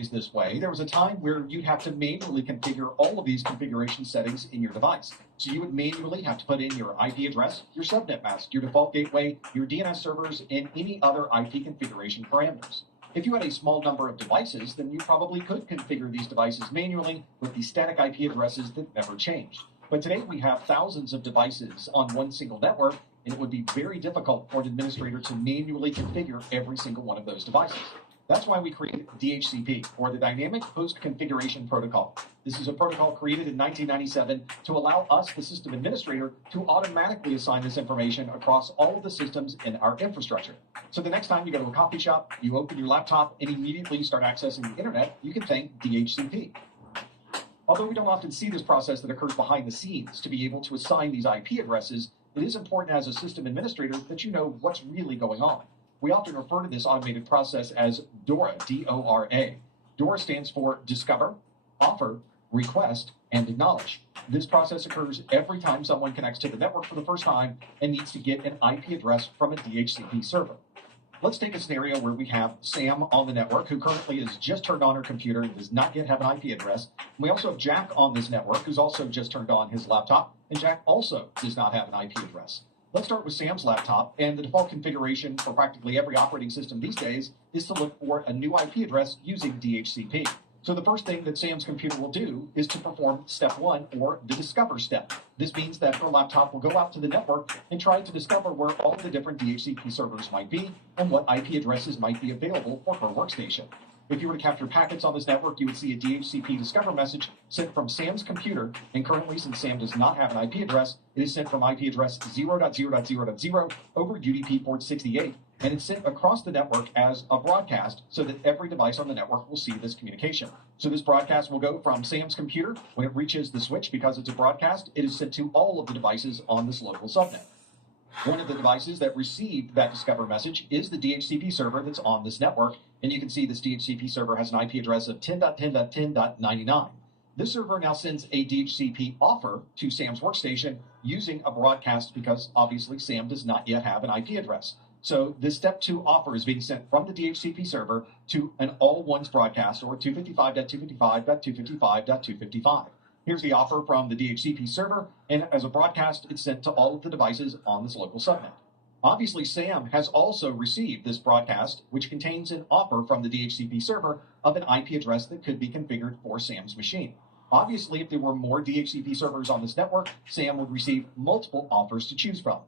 always this way. There was a time where you'd have to manually configure all of these configuration settings in your device. So you would manually have to put in your IP address, your subnet mask, your default gateway, your DNS servers, and any other IP configuration parameters. If you had a small number of devices, then you probably could configure these devices manually with the static IP addresses that never changed. But today we have thousands of devices on one single network, and it would be very difficult for an administrator to manually configure every single one of those devices. That's why we created DHCP, or the Dynamic Host Configuration Protocol. This is a protocol created in 1997 to allow us, the system administrator, to automatically assign this information across all of the systems in our infrastructure. So the next time you go to a coffee shop, you open your laptop, and immediately start accessing the internet, you can thank DHCP. Although we don't often see this process that occurs behind the scenes to be able to assign these IP addresses, it is important as a system administrator that you know what's really going on. We often refer to this automated process as DORA, D-O-R-A. DORA stands for Discover, Offer, Request, and Acknowledge. This process occurs every time someone connects to the network for the first time and needs to get an IP address from a DHCP server. Let's take a scenario where we have Sam on the network, who currently has just turned on her computer and does not yet have an IP address. We also have Jack on this network, who's also just turned on his laptop, and Jack also does not have an IP address. Let's start with Sam's laptop, and the default configuration for practically every operating system these days is to look for a new IP address using DHCP. So the first thing that Sam's computer will do is to perform step 1, or the discover step. This means that her laptop will go out to the network and try to discover where all the different DHCP servers might be and what IP addresses might be available for her workstation. If you were to capture packets on this network, you would see a DHCP discover message sent from Sam's computer, and currently, since Sam does not have an IP address, it is sent from IP address 0.0.0.0 over UDP port 68, and it's sent across the network as a broadcast so that every device on the network will see this communication. So this broadcast will go from Sam's computer. When it reaches the switch, because it's a broadcast, it is sent to all of the devices on this local subnet. One of the devices that received that discover message is the DHCP server that's on this network, and you can see this DHCP server has an IP address of 10.10.10.99. This server now sends a DHCP offer to Sam's workstation using a broadcast because obviously Sam does not yet have an IP address. So this step 2 offer is being sent from the DHCP server to an all ones broadcast, or 255.255.255.255. Here's the offer from the DHCP server, and as a broadcast, it's sent to all of the devices on this local subnet. Obviously, Sam has also received this broadcast, which contains an offer from the DHCP server of an IP address that could be configured for Sam's machine. Obviously, if there were more DHCP servers on this network, Sam would receive multiple offers to choose from.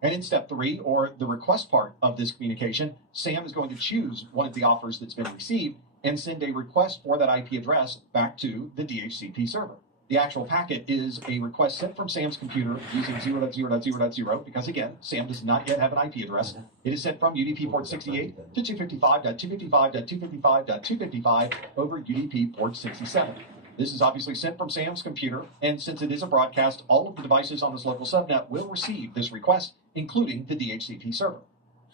And in step 3, or the request part of this communication, Sam is going to choose one of the offers that's been received and send a request for that IP address back to the DHCP server. The actual packet is a request sent from Sam's computer using 0.0.0.0 because, again, Sam does not yet have an IP address. It is sent from UDP port 68 to 255.255.255.255 over UDP port 67. This is obviously sent from Sam's computer, and since it is a broadcast, all of the devices on this local subnet will receive this request, including the DHCP server.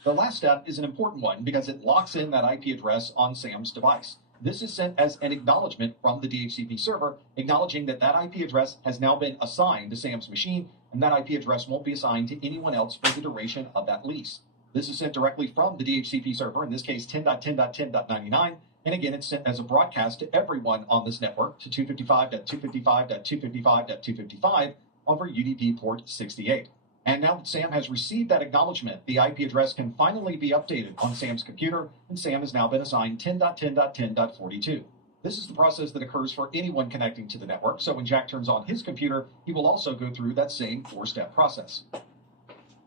The last step is an important one because it locks in that IP address on Sam's device. This is sent as an acknowledgement from the DHCP server, acknowledging that that IP address has now been assigned to Sam's machine, and that IP address won't be assigned to anyone else for the duration of that lease. This is sent directly from the DHCP server, in this case 10.10.10.99, and again, it's sent as a broadcast to everyone on this network to 255.255.255.255 over UDP port 68. And now that Sam has received that acknowledgement, the IP address can finally be updated on Sam's computer, and Sam has now been assigned 10.10.10.42. This is the process that occurs for anyone connecting to the network, so when Jack turns on his computer, he will also go through that same 4-step process.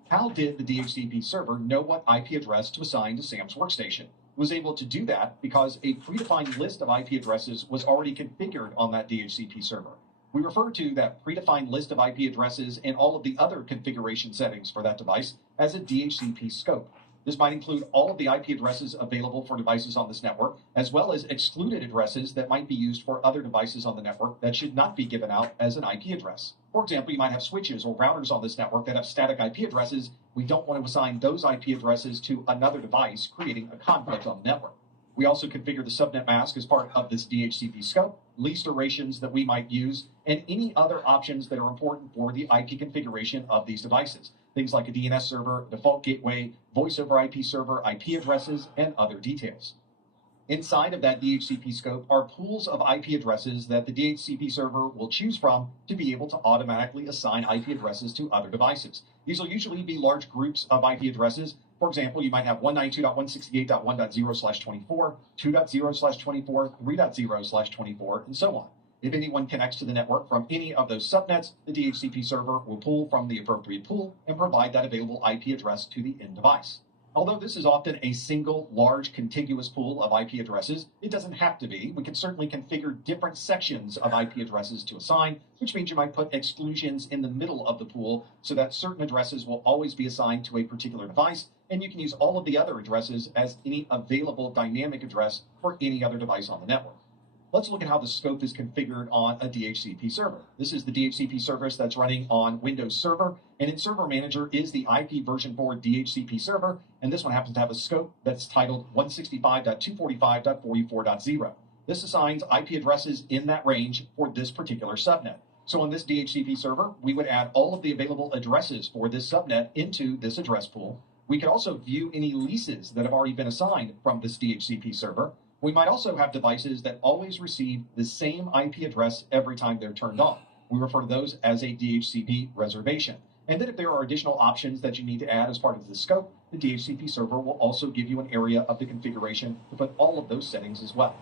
How did the DHCP server know what IP address to assign to Sam's workstation? It was able to do that because a predefined list of IP addresses was already configured on that DHCP server. We refer to that predefined list of IP addresses and all of the other configuration settings for that device as a DHCP scope. This might include all of the IP addresses available for devices on this network, as well as excluded addresses that might be used for other devices on the network that should not be given out as an IP address. For example, you might have switches or routers on this network that have static IP addresses. We don't want to assign those IP addresses to another device, creating a conflict on the network. We also configure the subnet mask as part of this DHCP scope, lease durations that we might use, and any other options that are important for the IP configuration of these devices. Things like a DNS server, default gateway, voice over IP server, IP addresses, and other details. Inside of that DHCP scope are pools of IP addresses that the DHCP server will choose from to be able to automatically assign IP addresses to other devices. These will usually be large groups of IP addresses. For example, you might have 192.168.1.0/24, 2.0/24, 3.0/24, and so on. If anyone connects to the network from any of those subnets, the DHCP server will pull from the appropriate pool and provide that available IP address to the end device. Although this is often a single, large, contiguous pool of IP addresses, it doesn't have to be. We can certainly configure different sections of IP addresses to assign, which means you might put exclusions in the middle of the pool so that certain addresses will always be assigned to a particular device, and you can use all of the other addresses as any available dynamic address for any other device on the network. Let's look at how the scope is configured on a DHCP server. This is the DHCP service that's running on Windows Server, and in Server Manager is the IP version 4 DHCP server, and this one happens to have a scope that's titled 165.245.44.0. This assigns IP addresses in that range for this particular subnet. So on this DHCP server, we would add all of the available addresses for this subnet into this address pool. We could also view any leases that have already been assigned from this DHCP server. We might also have devices that always receive the same IP address every time they're turned on. We refer to those as a DHCP reservation. And then if there are additional options that you need to add as part of the scope, the DHCP server will also give you an area of the configuration to put all of those settings as well.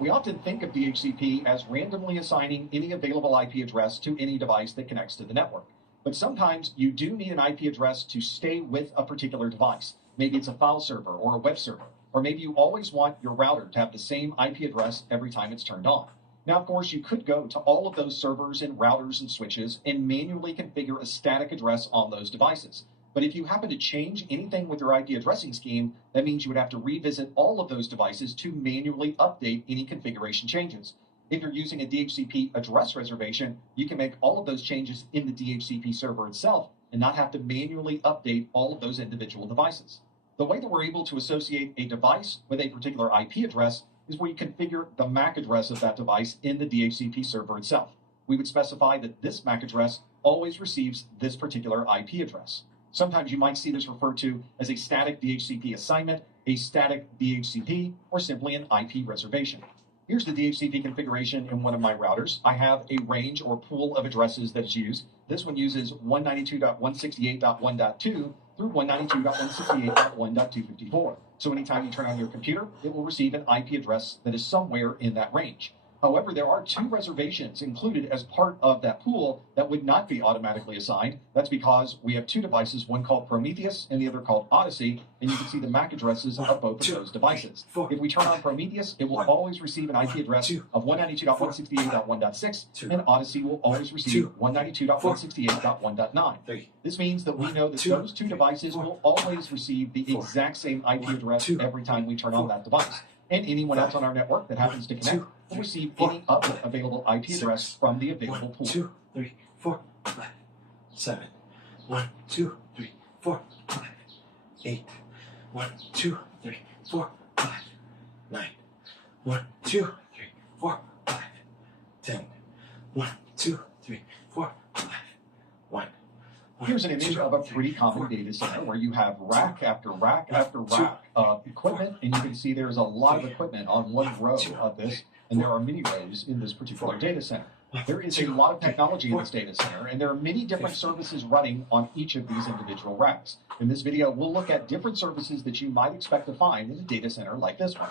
We often think of DHCP as randomly assigning any available IP address to any device that connects to the network. But sometimes you do need an IP address to stay with a particular device. Maybe it's a file server or a web server. Or maybe you always want your router to have the same IP address every time it's turned on. Now, of course, you could go to all of those servers and routers and switches and manually configure a static address on those devices. But if you happen to change anything with your IP addressing scheme, that means you would have to revisit all of those devices to manually update any configuration changes. If you're using a DHCP address reservation, you can make all of those changes in the DHCP server itself and not have to manually update all of those individual devices. The way that we're able to associate a device with a particular IP address is where you configure the MAC address of that device in the DHCP server itself. We would specify that this MAC address always receives this particular IP address. Sometimes you might see this referred to as a static DHCP assignment, a static DHCP, or simply an IP reservation. Here's the DHCP configuration in one of my routers. I have a range or pool of addresses that's used. This one uses 192.168.1.2 through 192.168.1.254. So anytime you turn on your computer, it will receive an IP address that is somewhere in that range. However, there are two reservations included as part of that pool that would not be automatically assigned. That's because we have two devices, one called Prometheus and the other called Odyssey, and you can see the MAC addresses of both of those devices. If we turn on Prometheus, it will always receive an IP address of 192.168.1.6, and Odyssey will always receive 192.168.1.9. This means that we know that those two devices will always receive the exact same IP address every time we turn on that device. And anyone else on our network that happens to connect will receive any other available IP address from the available pool. 1, 2, 3, 4, 5, 7. 1, 2, 3, 4, 5, 8. 1, 2, 3, 4, 5, 9. 1, 2, 3, 4, 5, 10. 1, 2, 3, 4, 5, 1. Here's an image of a pretty common data center where you have rack after rack after rack of equipment, and you can see there's a lot of equipment on one row of this, and there are many rows in this particular data center. There is a lot of technology in this data center, and there are many different services running on each of these individual racks. In this video, we'll look at different services that you might expect to find in a data center like this one.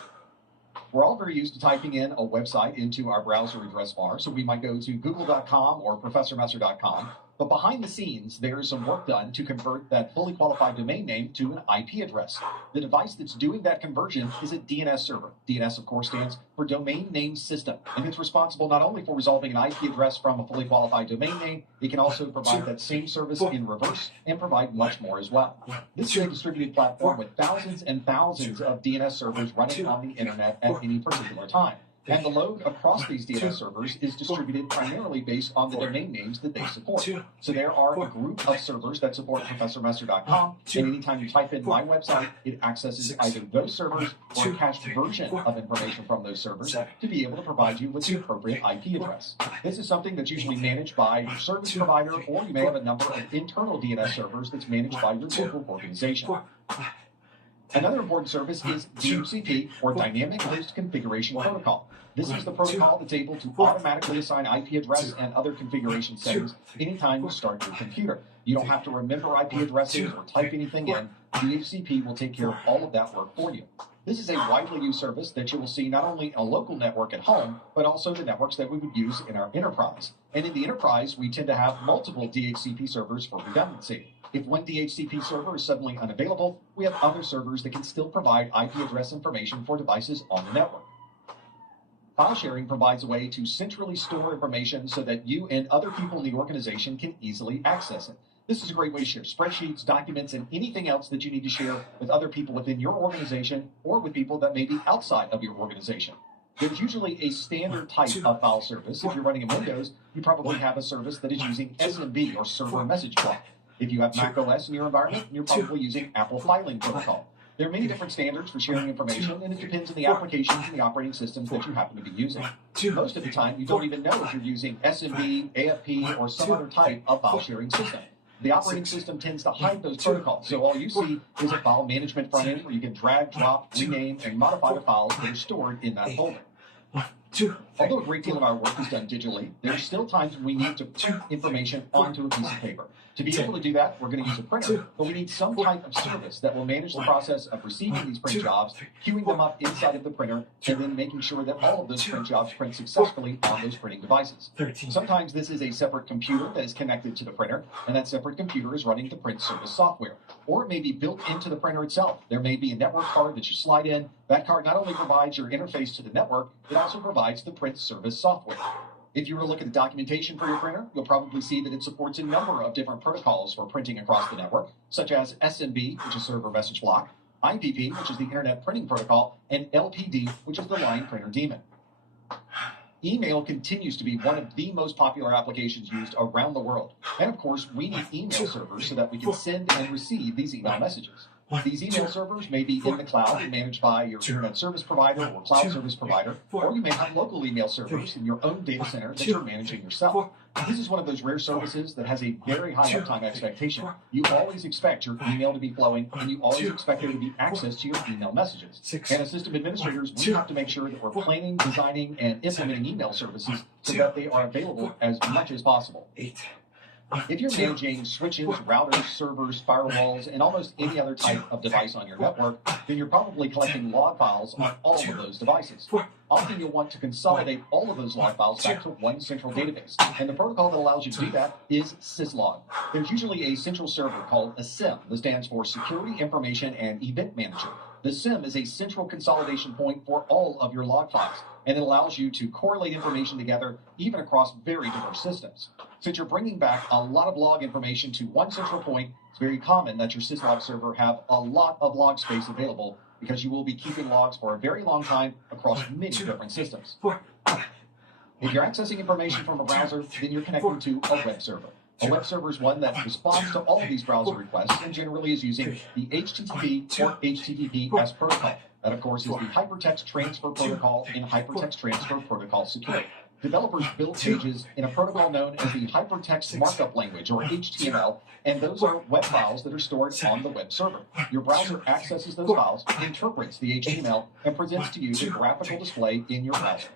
We're all very used to typing in a website into our browser address bar, so we might go to google.com or professormesser.com. But behind the scenes, there is some work done to convert that fully qualified domain name to an IP address. The device that's doing that conversion is a DNS server. DNS, of course, stands for Domain Name System, and it's responsible not only for resolving an IP address from a fully qualified domain name, it can also provide that same service in reverse and provide much more as well. This is a distributed platform with thousands and thousands of DNS servers running on the internet at any particular time. And the load across these DNS servers is distributed primarily based on the domain names that they support. So there are a group of servers that support ProfessorMesser.com, and anytime you type in my website, it accesses either those servers or a cached version of information from those servers to be able to provide you with the appropriate IP address. This is something that's usually managed by your service provider, or you may have a number of internal DNS servers that's managed by your local organization. Another important service is DHCP, or Dynamic Host Configuration Protocol. This is the protocol that's able to automatically assign IP address and other configuration settings anytime you start your computer. You don't have to remember IP addresses or type anything in. DHCP will take care of all of that work for you. This is a widely used service that you will see not only on a local network at home, but also the networks that we would use in our enterprise. And in the enterprise, we tend to have multiple DHCP servers for redundancy. If one DHCP server is suddenly unavailable, we have other servers that can still provide IP address information for devices on the network. File sharing provides a way to centrally store information so that you and other people in the organization can easily access it. This is a great way to share spreadsheets, documents, and anything else that you need to share with other people within your organization or with people that may be outside of your organization. There's usually a standard type of file service. If you're running in Windows, you probably have a service that is using SMB, or Server Message Block. If you have Mac OS in your environment, you're probably using Apple Filing Protocol. There are many different standards for sharing information, and it depends on the applications and the operating systems that you happen to be using. Most of the time, you don't even know if you're using SMB, AFP, or some other type of file sharing system. The operating system tends to hide those protocols, so all you see is a file management front end where you can drag, drop, rename, and modify the files that are stored in that folder. Although a great deal of our work is done digitally, there are still times when we need to print information onto a piece of paper. To be able to do that, we're going to use a printer, but we need some type of service that will manage the process of receiving these print jobs, queuing them up inside of the printer, and then making sure that all of those print jobs print successfully on those printing devices. Sometimes this is a separate computer that is connected to the printer, and that separate computer is running the print service software. Or it may be built into the printer itself. There may be a network card that you slide in. That card not only provides your interface to the network, it also provides the print service software. If you were to look at the documentation for your printer, you'll probably see that it supports a number of different protocols for printing across the network, such as SMB, which is Server Message Block, IPP, which is the Internet Printing Protocol, and LPD, which is the Line Printer Daemon. Email continues to be one of the most popular applications used around the world. And of course, we need email servers so that we can send and receive these email messages. These email servers may be in the cloud and managed by your internet service provider or cloud service provider, or you may have local email servers in your own data center that you're managing yourself. This is one of those rare services that has a very high uptime expectation. You always expect your email to be flowing, and you always expect there to be access to your email messages. And as system administrators, we have to make sure that we're planning, designing, and implementing email services so that they are available as much as possible. If you're managing switches, routers, servers, firewalls, and almost any other type of device on your network, then you're probably collecting log files on all of those devices. Often you'll want to consolidate all of those log files back to one central database, and the protocol that allows you to do that is syslog. There's usually a central server called a SIEM that stands for Security Information and Event Manager. The SIEM is a central consolidation point for all of your log files, and it allows you to correlate information together even across very diverse systems. Since you're bringing back a lot of log information to one central point, it's very common that your syslog server have a lot of log space available because you will be keeping logs for a very long time across many different systems. If you're accessing information from a browser, then you're connecting to a web server. A web server is one that responds to all of these browser requests and generally is using the HTTP or HTTPS protocol. That, of course, is the Hypertext Transfer Protocol in Hypertext Transfer Protocol Security. Developers build pages in a protocol known as the Hypertext Markup Language, or HTML, and those are web files that are stored on the web server. Your browser accesses those files, interprets the HTML, and presents to you the graphical display in your browser.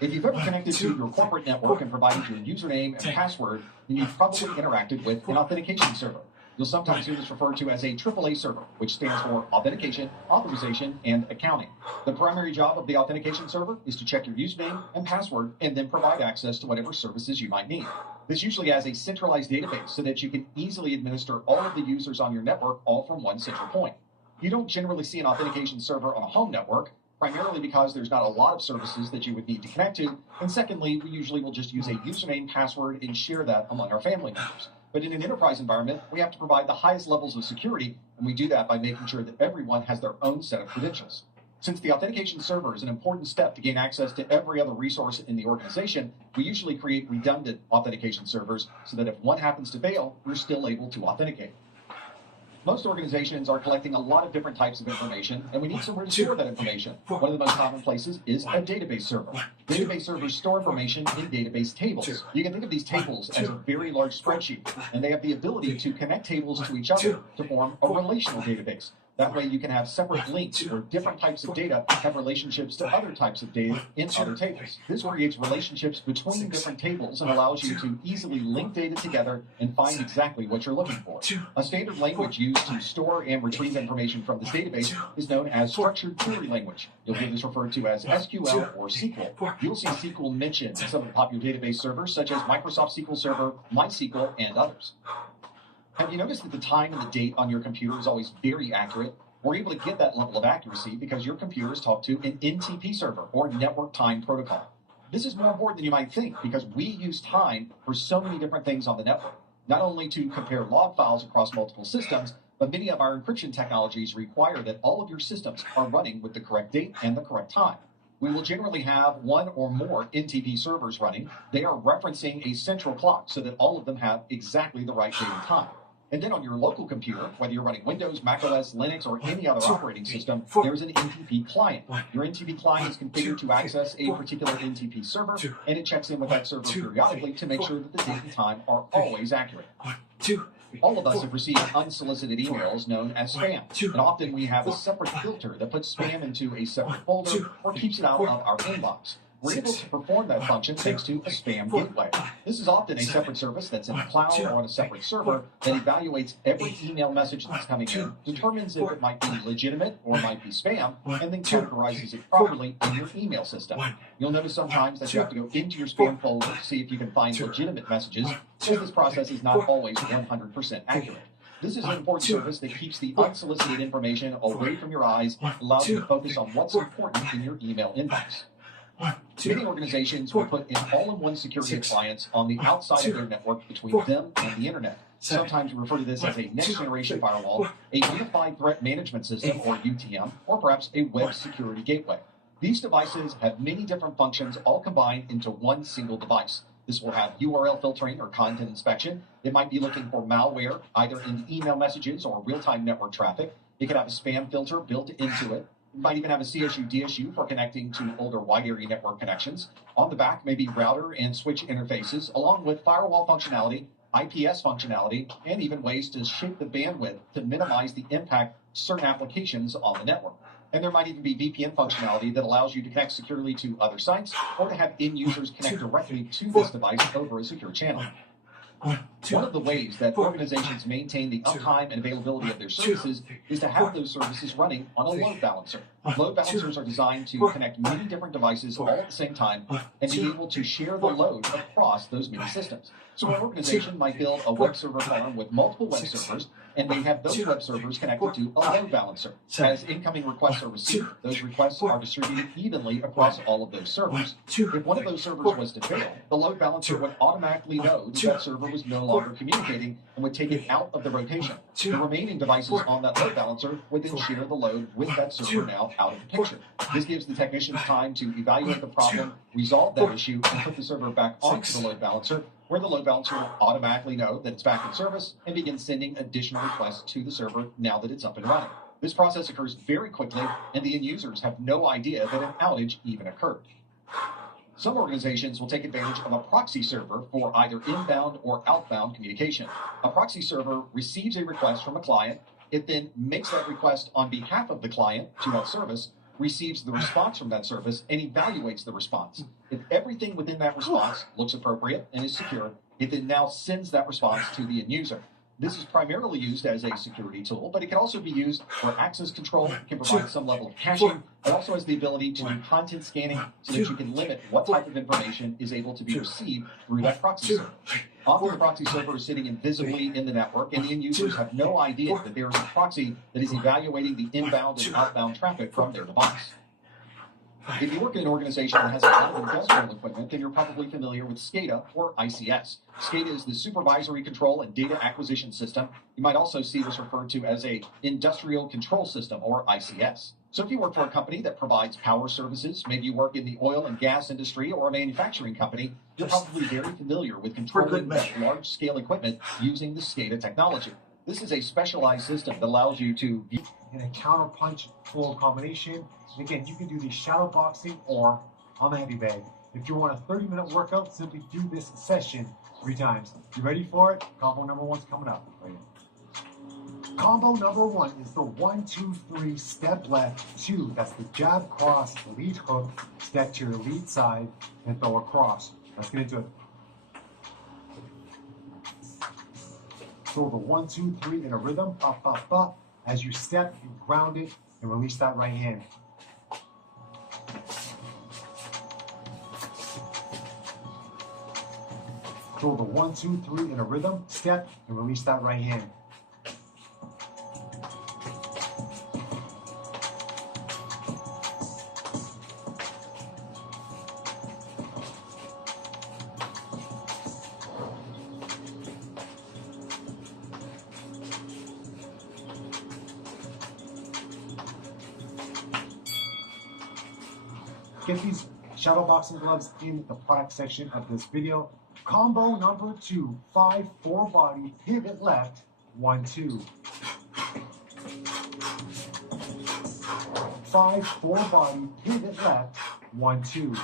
If you've ever connected to your corporate network and provided your username and password, then you've probably interacted with an authentication server. You'll sometimes hear this referred to as a AAA server, which stands for Authentication, Authorization, and Accounting. The primary job of the authentication server is to check your username and password and then provide access to whatever services you might need. This usually has a centralized database so that you can easily administer all of the users on your network all from one central point. You don't generally see an authentication server on a home network, primarily because there's not a lot of services that you would need to connect to, and secondly, we usually will just use a username, password, and share that among our family members. But in an enterprise environment, we have to provide the highest levels of security, and we do that by making sure that everyone has their own set of credentials. Since the authentication server is an important step to gain access to every other resource in the organization, we usually create redundant authentication servers so that if one happens to fail, we're still able to authenticate. Most organizations are collecting a lot of different types of information, and we need somewhere to store that information. One of the most common places is a database server. Database servers store information in database tables. You can think of these tables as a very large spreadsheet, and they have the ability to connect tables to each other to form a relational database. That way you can have separate links where different types of data have relationships to other types of data in other tables. This creates relationships between different tables and allows you to easily link data together and find exactly what you're looking for. A standard language used to store and retrieve information from this database is known as structured query language. You'll hear this referred to as SQL or SQL. You'll see SQL mentioned in some of the popular database servers such as Microsoft SQL Server, MySQL, and others. Have you noticed that the time and the date on your computer is always very accurate? We're able to get that level of accuracy because your computer is talked to an NTP server, or Network Time Protocol. This is more important than you might think because we use time for so many different things on the network, not only to compare log files across multiple systems, but many of our encryption technologies require that all of your systems are running with the correct date and the correct time. We will generally have one or more NTP servers running. They are referencing a central clock so that all of them have exactly the right date and time. And then on your local computer, whether you're running Windows, macOS, Linux, or any other operating system, there's an NTP client. Your NTP client is configured to access a particular NTP server, and it checks in with that server periodically to make sure that the date and time are always accurate. All of us have received unsolicited emails known as spam, and often we have a separate filter that puts spam into a separate folder or keeps it out of our inbox. We're able to perform that function thanks to a spam gateway. This is often a separate service that's in the cloud or on a separate server that evaluates every email message that's coming in, determines if it might be legitimate or might be spam, and then categorizes it properly in your email system. You'll notice sometimes that you have to go into your spam folder to see if you can find legitimate messages, because this process is not always 100% accurate. This is an important service that keeps the unsolicited information away from your eyes and allows you to focus on what's important in your email inbox. Many organizations will put in all-in-one security appliance on the outside of their network between them and the internet. Sometimes we refer to this as a next-generation firewall, a unified threat management system, or UTM, or perhaps a web security gateway. These devices have many different functions all combined into one single device. This will have URL filtering or content inspection. It might be looking for malware, either in email messages or real-time network traffic. It could have a spam filter built into it. You might even have a CSU DSU for connecting to older wide area network connections. On the back may be router and switch interfaces, along with firewall functionality, IPS functionality, and even ways to shape the bandwidth to minimize the impact of certain applications on the network. And there might even be VPN functionality that allows you to connect securely to other sites or to have end users connect directly to this device over a secure channel. One of the ways that organizations maintain the uptime and availability of their services is to have those services running on a load balancer. Load balancers are designed to connect many different devices all at the same time and be able to share the load across those many systems. So an organization might build a web server farm with multiple web servers, and they have those web servers connected to a load balancer. As incoming requests are received, those requests are distributed evenly across all of those servers. If one of those servers was to fail, the load balancer would automatically know that server was no longer communicating and would take it out of the rotation. The remaining devices on that load balancer would then share the load with that server now out of the picture. This gives the technicians time to evaluate the problem, resolve that issue, and put the server back onto the load balancer, where the load balancer will automatically know that it's back in service and begin sending additional requests to the server now that it's up and running. This process occurs very quickly, and the end users have no idea that an outage even occurred. Some organizations will take advantage of a proxy server for either inbound or outbound communication. A proxy server receives a request from a client. It then makes that request on behalf of the client to that service, receives the response from that service, and evaluates the response. If everything within that response looks appropriate and is secure, it then now sends that response to the end user. This is primarily used as a security tool, but it can also be used for access control. It can provide some level of caching. It also has the ability to do content scanning so that you can limit what type of information is able to be received through that proxy server. Often the proxy server is sitting invisibly in the network, and the end users have no idea that there is a proxy that is evaluating the inbound and outbound traffic from their device. If you work in an organization that has a lot of industrial equipment, then you're probably familiar with SCADA or ICS. SCADA is the Supervisory Control and Data Acquisition System. You might also see this referred to as a Industrial Control System or ICS. So if you work for a company that provides power services, maybe you work in the oil and gas industry or a manufacturing company, you're probably very familiar with controlling that large-scale equipment using the SCADA technology. This is a specialized system that allows you to view in a counter-punch pull combination. And again, you can do the shadow boxing or on the heavy bag. If you want a 30-minute workout, simply do this session 3 times. You ready for it? Combo number 1's coming up. Right here. Combo number 1 is the 1-2-3 step left 2. That's the jab cross, lead hook, step to your lead side, and throw across. Let's get into it. Throw the 1-2-3 in a rhythm, up, up, up. As you step, you ground it and release that right hand. Throw the 1-2-3 in a rhythm, step, and release that right hand. Get these shadow boxing gloves in the product section of this video. Combo number 2, 5-4 body, pivot left, 1-2. 5-4 body, pivot left, 1-2.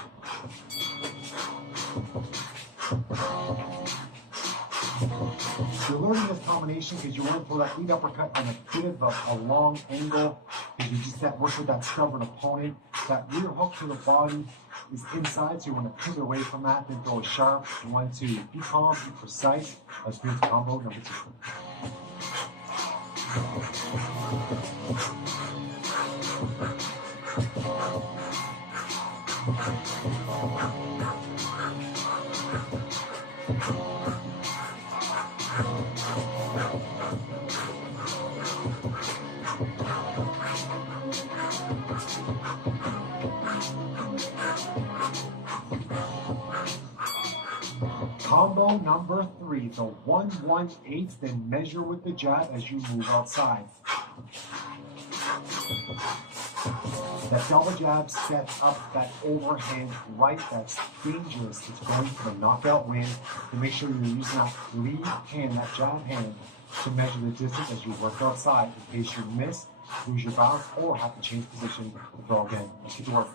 You're learning this combination because you want to throw that lead uppercut on a bit of a long angle, because you just work with that stubborn opponent. That rear hook to the body is inside, so you want to pivot away from that, then throw a sharp 1-2. Be calm, be precise. Let's do combo number 2. Combo number 3, the 1-1-8, then measure with the jab as you move outside. That double jab sets up that overhand right that's dangerous. It's going for the knockout win. To make sure you're using that lead hand, that jab hand, to measure the distance as you work outside in case you miss, lose your balance, or have to change position to throw again. Let's get to work.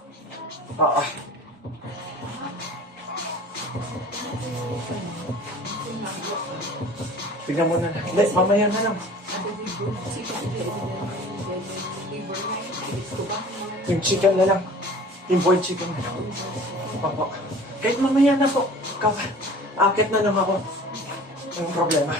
Tignan mo na. Hindi, mamaya na lang. Yung chicken na lang. Yung boiled chicken na lang. Opo. Kahit mamaya na po. Akit na lang ako. Ang problema.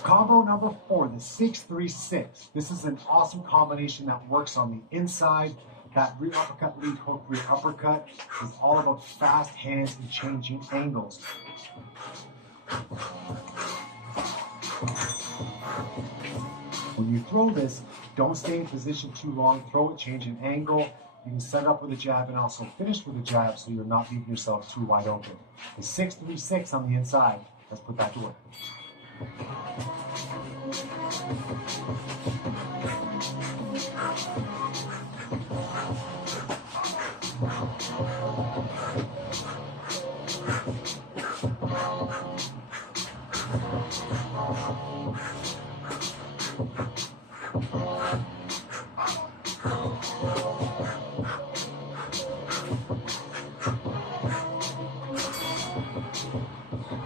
Combo number 4, the 6-3-6. This is an awesome combination that works on the inside. That rear uppercut, lead hook, rear uppercut is all about fast hands and changing angles. When you throw this, don't stay in position too long. Throw it, change an angle. You can set up with a jab and also finish with a jab so you're not leaving yourself too wide open. The 6-3-6 on the inside. Let's put that to work.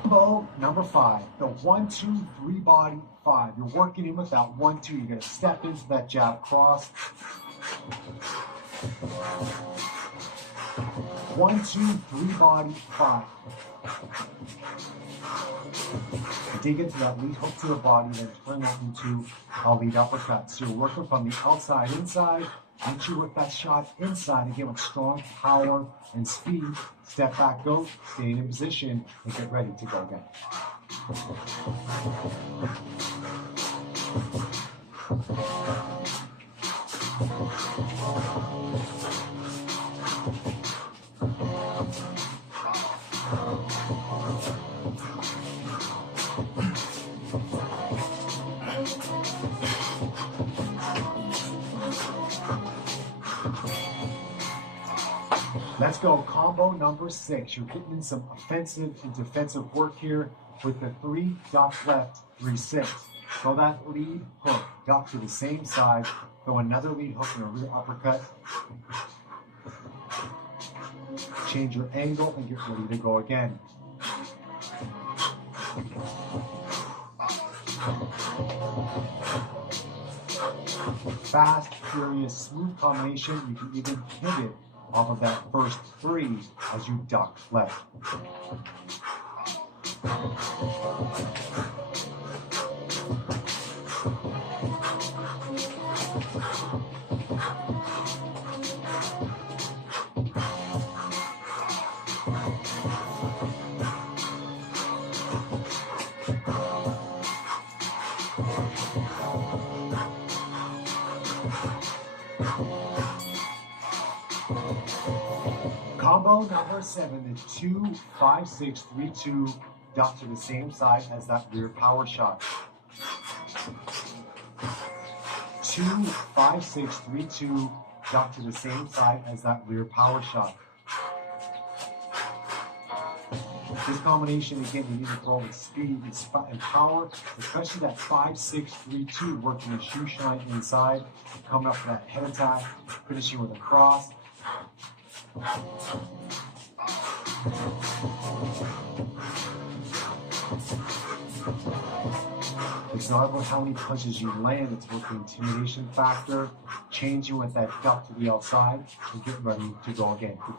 Combo number 5, the 1-2-3 body 5. You're working in with that 1-2. You're going to step into that jab cross. 1-2-3 body 5. Dig into that lead hook to the body, then turn that into a lead uppercut. So you're working from the outside inside. Once you work that shot inside, again with strong power and speed, step back, go, stay in position, and get ready to go again. Let's go, combo number 6. You're getting in some offensive and defensive work here with the 3 dot left, 3-6. Throw that lead hook. duck to the same side, throw another lead hook and a rear uppercut. Change your angle and get ready to go again. Fast, furious, smooth combination. You can even pivot off of that first three as you duck left. Combo number 7, the 2-5-6-3-2 duck to the same side as that rear power shot. 2-5-6-3-2 duck to the same side as that rear power shot. This combination, again, you need to throw with speed and power, especially that 5-6-3-2, working the shoe shine inside, coming up for that head attack, finishing with a cross. It's not about how many punches you land, it's about the intimidation factor, changing with that duck to the outside, and get ready to go again. The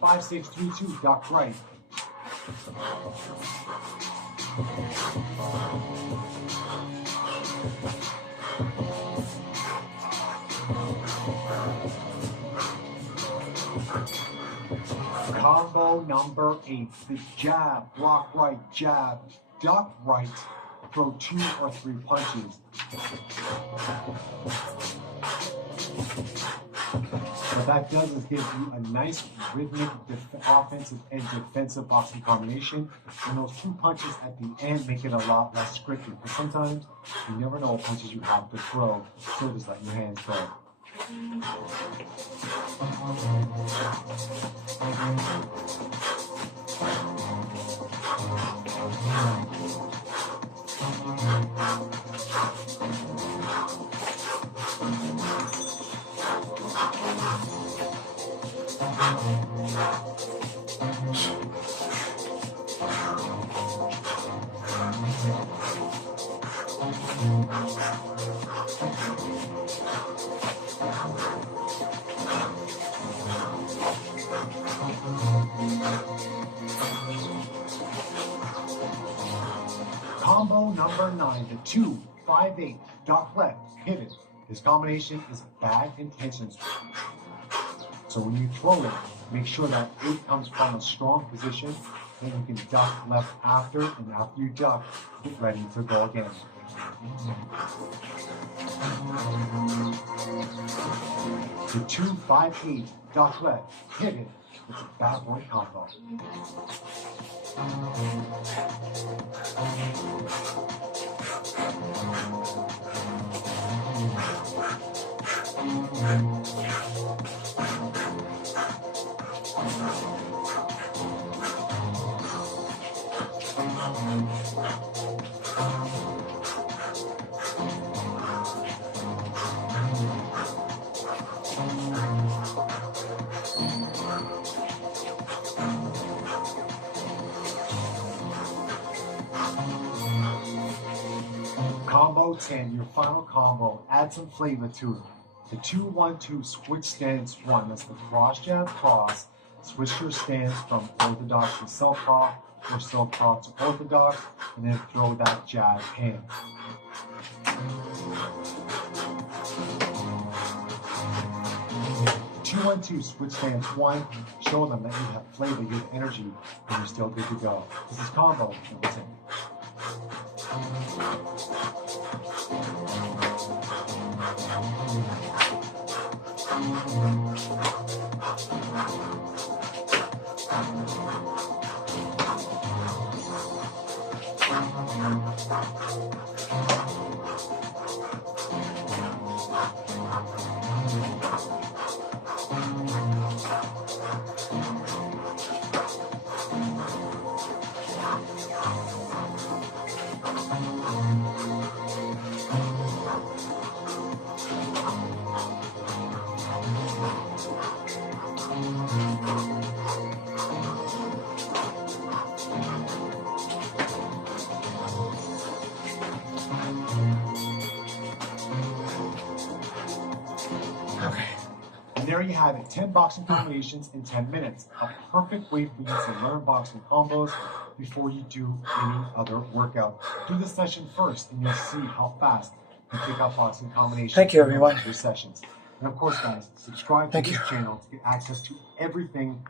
2-5-6-3-2, duck right. Combo number 8, the jab, block right, jab, duck right, throw 2 or 3 punches. What that does is give you a nice rhythmic offensive and defensive boxing combination, and those 2 punches at the end make it a lot less scripted, because sometimes you never know what punches you have to throw, so just let your hands go. Combo number 9, the 2-5-8, duck left, pivot. This combination is bad intentions. So when you throw it, make sure that 8 comes from a strong position, then you can duck left after, and after you duck, get ready to go again. The 2-5-8, duck left, pivot. It's a bad boy combo. Combo 10, your final combo. Add some flavor to it. The 2-1-2 switch stance 1. That's the cross jab cross. Switch your stance from orthodox to southpaw or southpaw to orthodox, and then throw that jab hand. The 2-1-2 switch stance 1. Show them that you have flavor, you have energy, and you're still good to go. This is combo number 10. there you have it, 10 boxing combinations in 10 minutes. A perfect way for you to learn boxing combos before you do any other workout. Do the session first and you'll see how fast you pick up boxing combinations. Thank you, everyone. Your sessions. And of course, guys, subscribe to Thank this you. channel to get access to everything